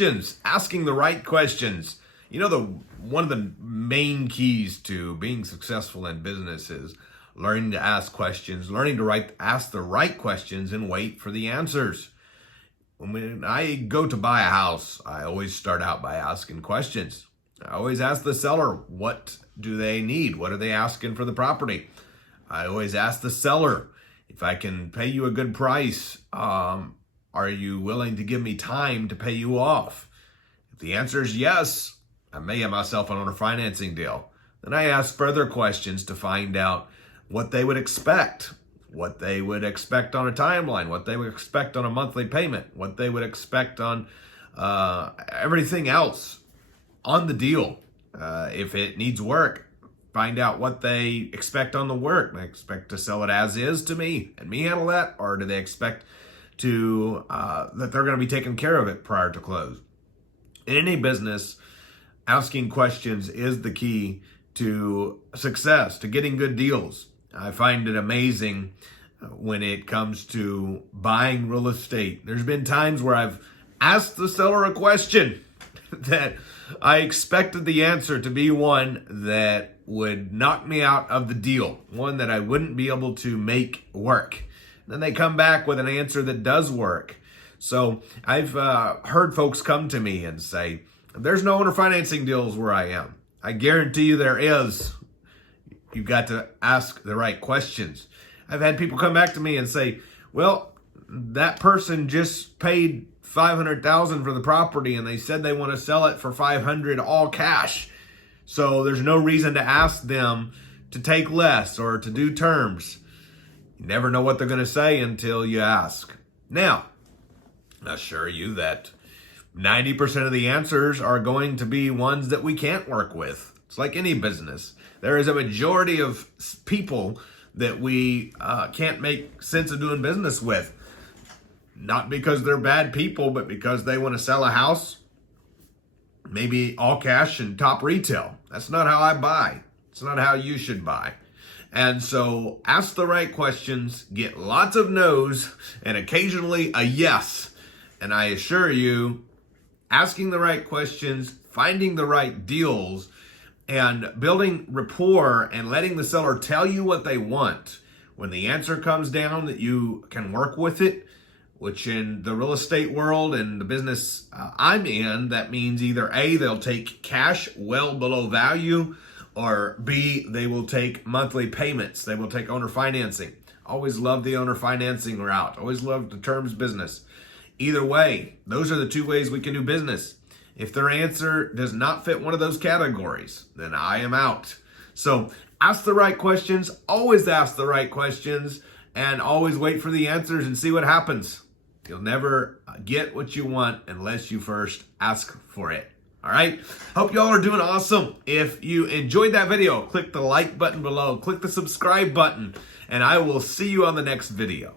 questions, asking the right questions. You know, one of the main keys to being successful in business is learning to ask questions, learning to ask the right questions and wait for the answers. When I go to buy a house, I always start out by asking questions. I always ask the seller, what do they need? What are they asking for the property? I always ask the seller, if I can pay you a good price, are you willing to give me time to pay you off? If the answer is yes, I may have myself an owner financing deal. Then I ask further questions to find out what they would expect on a timeline, what they would expect on a monthly payment, what they would expect on everything else on the deal. If it needs work, find out what they expect on the work. They expect to sell it as is to me and me handle that, or do they expect to that they're going to be taking care of it prior to close? In any business, asking questions is the key to success, to getting good deals. I find it amazing when it comes to buying real estate. There's been times where I've asked the seller a question that I expected the answer to be one that would knock me out of the deal, one that I wouldn't be able to make work. Then they come back with an answer that does work. So I've heard folks come to me and say, there's no owner financing deals where I am. I guarantee you there is. You've got to ask the right questions. I've had people come back to me and say, well, that person just paid $500,000 for the property and they said they want to sell it for $500 all cash. So there's no reason to ask them to take less or to do terms. You never know what they're going to say until you ask. Now, I assure you that 90% of the answers are going to be ones that we can't work with. It's like any business. There is a majority of people that we can't make sense of doing business with. Not because they're bad people, but because they want to sell a house, maybe all cash and top retail. That's not how I buy. It's not how you should buy. And so ask the right questions, get lots of no's, and occasionally a yes. And I assure you, asking the right questions, finding the right deals, and building rapport and letting the seller tell you what they want. When the answer comes down that you can work with it, which in the real estate world and the business I'm in, that means either A, they'll take cash well below value, or B, they will take monthly payments. They will take owner financing. Always love the owner financing route. Always love the terms business. Either way, those are the two ways we can do business. If their answer does not fit one of those categories, then I am out. So ask the right questions, always ask the right questions, and always wait for the answers and see what happens. You'll never get what you want unless you first ask for it. All right? Hope y'all are doing awesome. If you enjoyed that video, click the like button below, click the subscribe button, and I will see you on the next video.